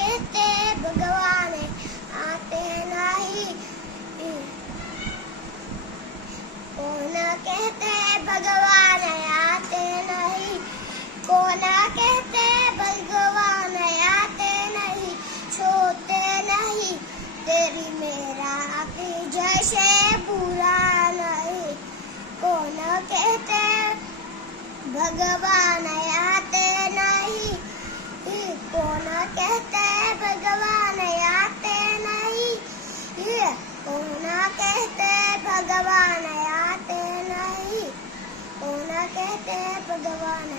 कहते भगवान आते नहीं, कौन कहते भगवान आते नहीं, कौन कहते भगवान आते नहीं, छोते नहीं तेरी मेरा की जैसे बुरा नहीं, कौन कहते भगवान आते नहीं, कौन कहते भगवान आते नहीं, कौन कहते भगवान आते नहीं, कौन कहते भगवान